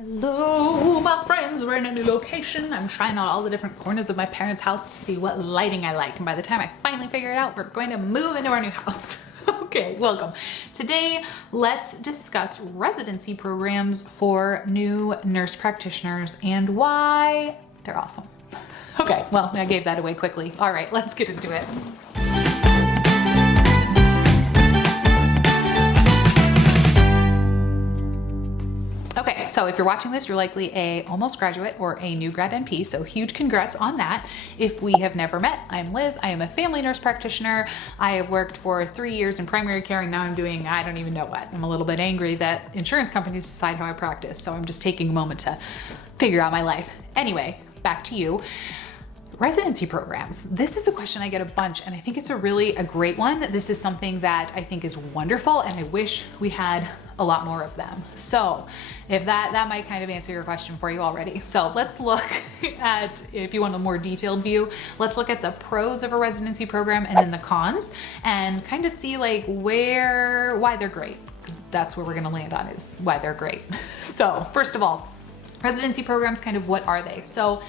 Hello, my friends. We're in a new location. I'm trying out all the different corners of my parents' house to see what lighting I like. And by the time I finally figure it out, we're going to move into our new house. Okay, welcome. Today, let's discuss residency programs for new nurse practitioners and why they're awesome. Okay, well, I gave that away quickly. All right, let's get into it. Okay, so if you're watching this, you're likely a almost graduate or a new grad NP, so huge congrats on that. If we have never met, I'm Liz. I am a family nurse practitioner. I have worked for 3 years in primary care, and now I'm doing, I don't even know what. I'm a little bit angry that insurance companies decide how I practice, so I'm just taking a moment to figure out my life. Anyway, back to you. Residency programs. This is a question I get a bunch, and I think it's a great one. This is something that I think is wonderful, and I wish we had a lot more of them. So if that might kind of answer your question for you already. So let's look at, if you want a more detailed view, let's look at the pros of a residency program and then the cons, and kind of see like why they're great. Because that's where we're gonna land on, is why they're great. So first of all, residency programs, kind of what are they? So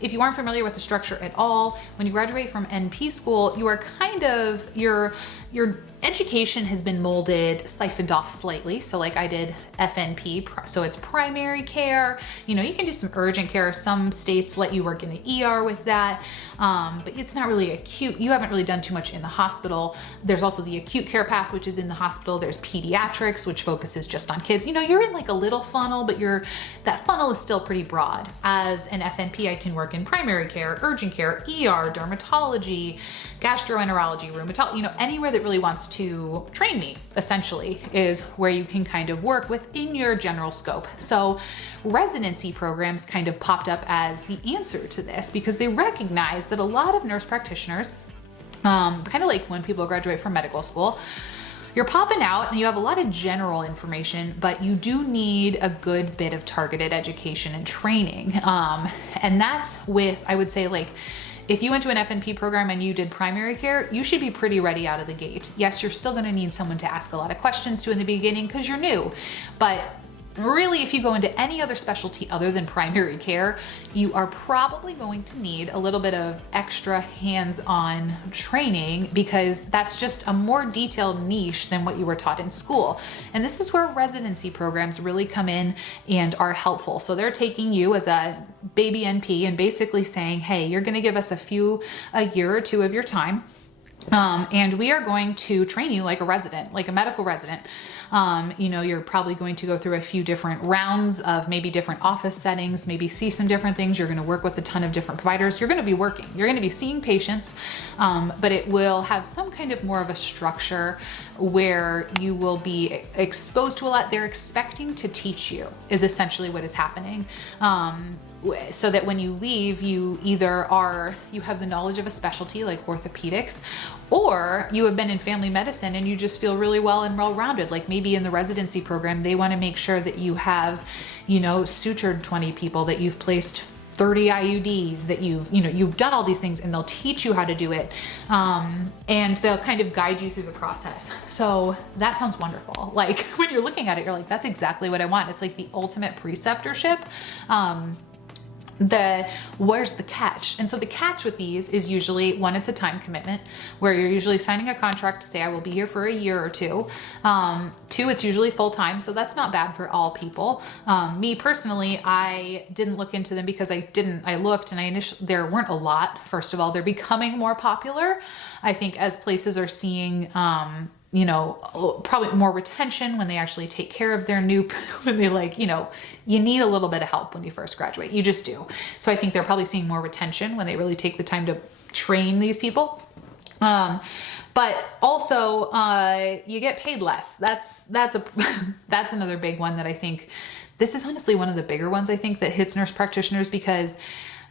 if you aren't familiar with the structure at all, when you graduate from NP school, you are kind of, your education has been molded, siphoned off slightly. So like I did FNP, so it's primary care. You know, you can do some urgent care. Some states let you work in the ER with that, but it's not really acute. You haven't really done too much in the hospital. There's also the acute care path, which is in the hospital. There's pediatrics, which focuses just on kids. You know, you're in like a little funnel, but that funnel is still pretty broad. As an FNP, I can work in primary care, urgent care, ER, dermatology, gastroenterology, rheumatology, you know, anywhere that really wants to train me, essentially, is where you can kind of work within your general scope. So residency programs kind of popped up as the answer to this because they recognize that a lot of nurse practitioners, kind of like when people graduate from medical school, you're popping out and you have a lot of general information, but you do need a good bit of targeted education and training. And that's with, I would say, like, if you went to an FNP program and you did primary care, you should be pretty ready out of the gate. Yes, you're still gonna need someone to ask a lot of questions to in the beginning because you're new, but really, if you go into any other specialty other than primary care, you are probably going to need a little bit of extra hands-on training because that's just a more detailed niche than what you were taught in school. And this is where residency programs really come in and are helpful. So they're taking you as a baby NP and basically saying, hey, you're gonna give us a year or two of your time. And we are going to train you like a resident, like a medical resident. You know, you're probably going to go through a few different rounds of maybe different office settings, maybe see some different things. You're going to work with a ton of different providers. You're going to be working, you're going to be seeing patients, but it will have some kind of more of a structure where you will be exposed to a lot. They're expecting to teach you is essentially what is happening. So that when you leave, you either you have the knowledge of a specialty like orthopedics, or you have been in family medicine and you just feel really well and well-rounded. Like maybe in the residency program, they want to make sure that you have, you know, sutured 20 people, that you've placed 30 IUDs, that you've done all these things, and they'll teach you how to do it. And they'll kind of guide you through the process. So that sounds wonderful. Like when you're looking at it, you're like, that's exactly what I want. It's like the ultimate preceptorship. Where's the catch? And so the catch with these is usually, one, it's a time commitment where you're usually signing a contract to say, I will be here for a year or two. Two, it's usually full time. So that's not bad for all people. Me personally, I didn't look into them because I looked and there weren't a lot. First of all, they're becoming more popular. I think as places are seeing, you know, probably more retention when they actually take care of their when they you need a little bit of help when you first graduate. You just do. So I think they're probably seeing more retention when they really take the time to train these people. But also, you get paid less. That's another big one that I think, this is honestly one of the bigger ones I think that hits nurse practitioners, because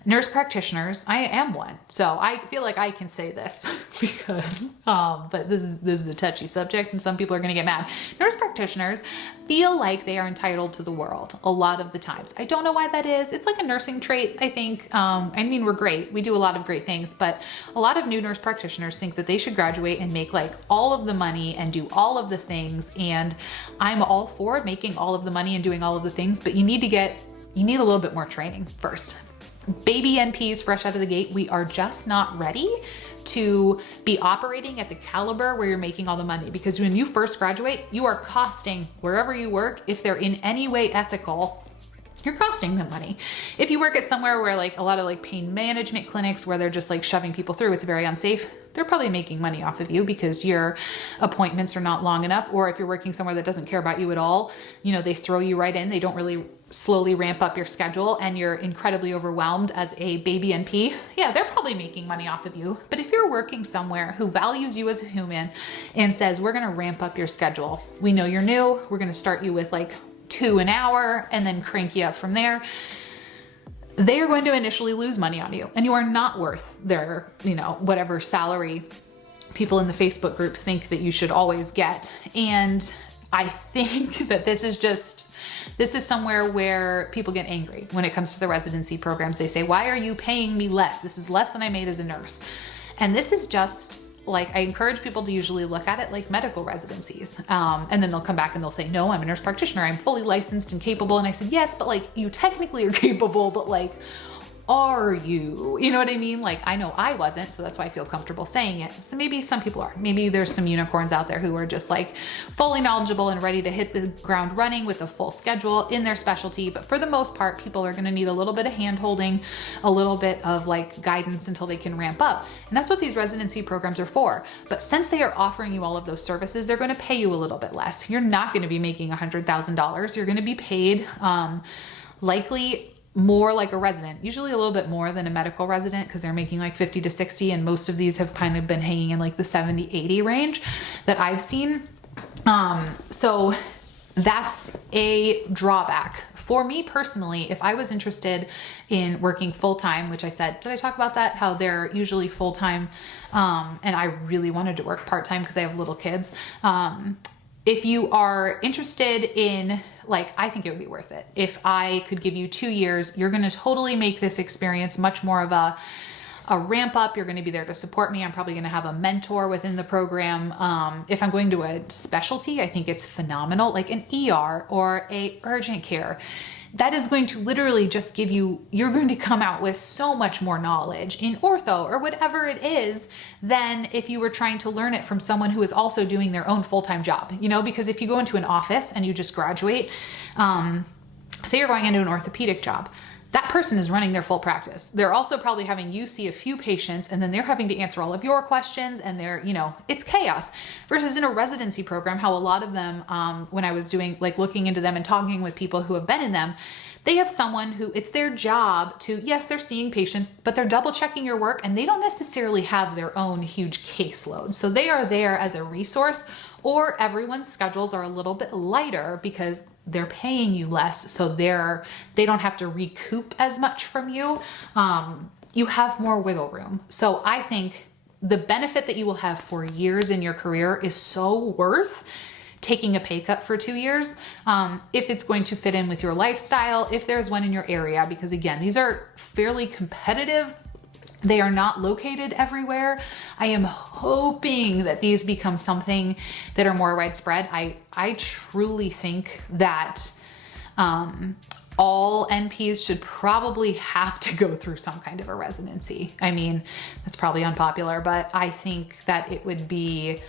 Nurse practitioners, I am one, so I feel like I can say this because, but this is a touchy subject and some people are gonna get mad. Nurse practitioners feel like they are entitled to the world a lot of the times. I don't know why that is. It's like a nursing trait, I think. I mean, we're great. We do a lot of great things, but a lot of new nurse practitioners think that they should graduate and make like all of the money and do all of the things. And I'm all for making all of the money and doing all of the things, but you need a little bit more training first. Baby NPs fresh out of the gate, we are just not ready to be operating at the caliber where you're making all the money, because when you first graduate, you are costing wherever you work. If they're in any way ethical, you're costing them money. If you work at somewhere where like a lot of like pain management clinics where they're just like shoving people through, it's very unsafe. They're probably making money off of you because your appointments are not long enough. Or if you're working somewhere that doesn't care about you at all, they throw you right in. They don't really slowly ramp up your schedule and you're incredibly overwhelmed as a baby NP. Yeah, they're probably making money off of you. But if you're working somewhere who values you as a human and says, we're gonna ramp up your schedule. We know you're new. We're gonna start you with like 2 an hour and then crank you up from there. They are going to initially lose money on you and you are not worth their, whatever salary people in the Facebook groups think that you should always get. And I think that this is somewhere where people get angry when it comes to the residency programs. They say, why are you paying me less? This is less than I made as a nurse. And this is just like, I encourage people to usually look at it like medical residencies. And then they'll come back and they'll say, no, I'm a nurse practitioner. I'm fully licensed and capable. And I said, yes, but like you technically are capable, but like, are you? You know what I mean? Like, I know I wasn't, so that's why I feel comfortable saying it. So maybe some people are. Maybe there's some unicorns out there who are just like fully knowledgeable and ready to hit the ground running with a full schedule in their specialty. But for the most part, people are going to need a little bit of hand holding, a little bit of like guidance until they can ramp up. And that's what these residency programs are for. But since they are offering you all of those services, they're going to pay you a little bit less. You're not going to be making $100,000. You're going to be paid likely more like a resident, usually a little bit more than a medical resident because they're making like 50 to 60. And most of these have kind of been hanging in like the 70, 80 range that I've seen. So that's a drawback. For me personally, if I was interested in working full-time, which I said, did I talk about that? How they're usually full-time. And I really wanted to work part-time because I have little kids. If you are interested in, like, I think it would be worth it. If I could give you 2 years, you're going to totally make this experience much more of a ramp up. You're going to be there to support me. I'm probably going to have a mentor within the program. If I'm going to a specialty, I think it's phenomenal, like an ER or a urgent care. That is going to literally just give you, you're going to come out with so much more knowledge in ortho or whatever it is than if you were trying to learn it from someone who is also doing their own full-time job, because if you go into an office and you just graduate, say you're going into an orthopedic job, that person is running their full practice. They're also probably having you see a few patients and then they're having to answer all of your questions and they're, it's chaos. Versus in a residency program, how a lot of them, when I was doing, like looking into them and talking with people who have been in them, they have someone who it's their job to, yes, they're seeing patients, but they're double checking your work and they don't necessarily have their own huge caseload. So they are there as a resource, or everyone's schedules are a little bit lighter because they're paying you less. So they don't have to recoup as much from you. You have more wiggle room. So I think the benefit that you will have for years in your career is so worth taking a pay cut for 2 years, if it's going to fit in with your lifestyle, if there's one in your area, because again, these are fairly competitive. They are not located everywhere. I am hoping that these become something that are more widespread. I truly think that all NPs should probably have to go through some kind of a residency. I mean, that's probably unpopular, but I think that it would be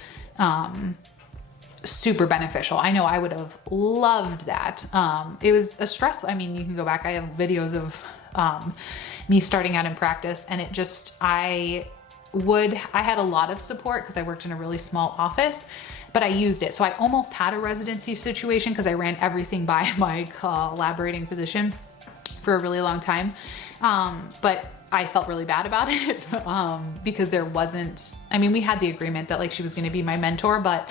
super beneficial. I know I would have loved that. It was a stress. I mean, you can go back. I have videos of me starting out in practice, and it just, I had a lot of support because I worked in a really small office, but I used it. So I almost had a residency situation because I ran everything by my collaborating physician for a really long time. But I felt really bad about it because there wasn't, I mean, we had the agreement that like she was going to be my mentor, but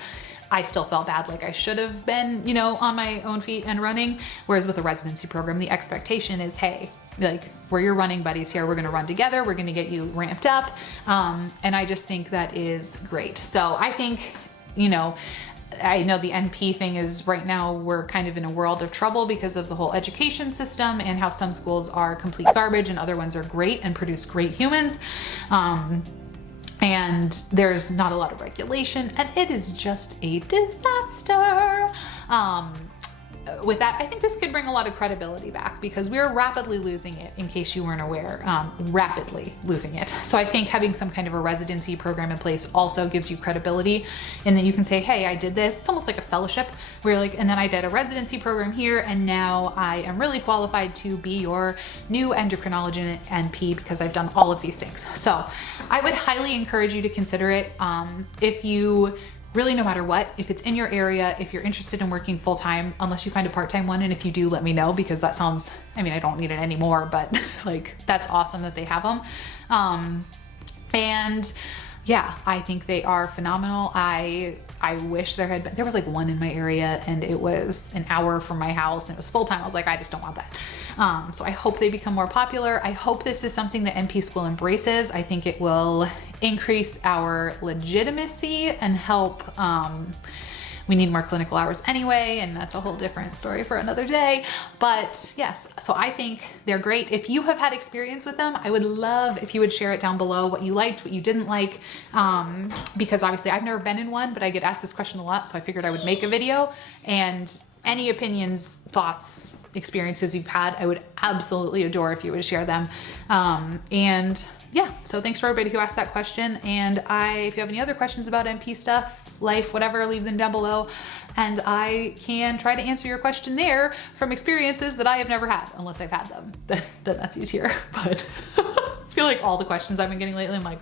I still felt bad, like I should have been, you know, on my own feet and running. Whereas with a residency program, the expectation is, hey, like, we're your running buddies here. We're going to run together. We're going to get you ramped up. And I just think that is great. So I think, you know, I know the NP thing is right now we're kind of in a world of trouble because of the whole education system and how some schools are complete garbage and other ones are great and produce great humans. And there's not a lot of regulation and it is just a disaster. With that, I think this could bring a lot of credibility back because we're rapidly losing it, in case you weren't aware, rapidly losing it. So I think having some kind of a residency program in place also gives you credibility, and then you can say, hey, I did this. It's almost like a fellowship where you're like, and then I did a residency program here, and now I am really qualified to be your new endocrinologist NP because I've done all of these things. So I would highly encourage you to consider it. If you really, no matter what, if it's in your area, if you're interested in working full-time, unless you find a part-time one, and if you do, let me know, because that sounds, I mean, I don't need it anymore, but like, that's awesome that they have them. And yeah, I think they are phenomenal. I wish there had been, there was like one in my area and it was an hour from my house and it was full-time. I was like, I just don't want that. So I hope they become more popular. I hope this is something that NP school embraces. I think it will increase our legitimacy and help. We need more clinical hours anyway, and that's a whole different story for another day. But yes, so I think they're great. If you have had experience with them, I would love if you would share it down below, what you liked, what you didn't like, because obviously I've never been in one, but I get asked this question a lot, so I figured I would make a video. And any opinions, thoughts, experiences you've had, I would absolutely adore if you would share them. And yeah, so thanks for everybody who asked that question. And if you have any other questions about NP stuff, life, whatever, leave them down below. And I can try to answer your question there from experiences that I have never had, unless I've had them. Then that's easier. But I feel like all the questions I've been getting lately, I'm like,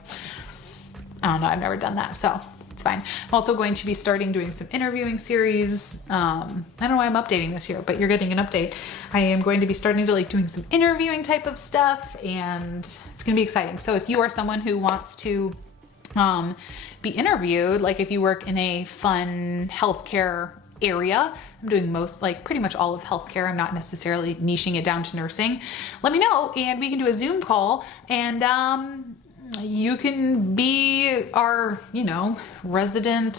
I don't know, I've never done that. So it's fine. I'm also going to be starting doing some interviewing series. I don't know why I'm updating this here, but you're getting an update. I am going to be starting to like doing some interviewing type of stuff, and it's going to be exciting. So if you are someone who wants to be interviewed, like if you work in a fun healthcare area, I'm doing pretty much all of healthcare. I'm not necessarily niching it down to nursing. Let me know and we can do a Zoom call, and you can be our, you know, resident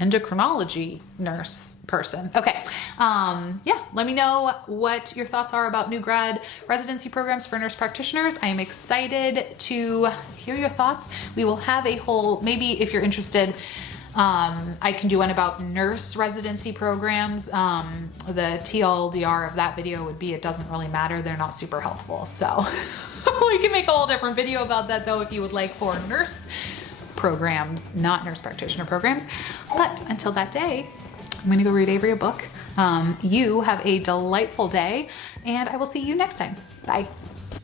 endocrinology nurse person. Okay. Yeah, let me know what your thoughts are about new grad residency programs for nurse practitioners. I am excited to hear your thoughts. We will have a whole, maybe if you're interested, I can do one about nurse residency programs. The TLDR of that video would be, it doesn't really matter. They're not super helpful. So we can make a whole different video about that though, if you would like, for nurse programs, not nurse practitioner programs. But until that day, I'm gonna go read Avery a book. You have a delightful day, and I will see you next time. Bye.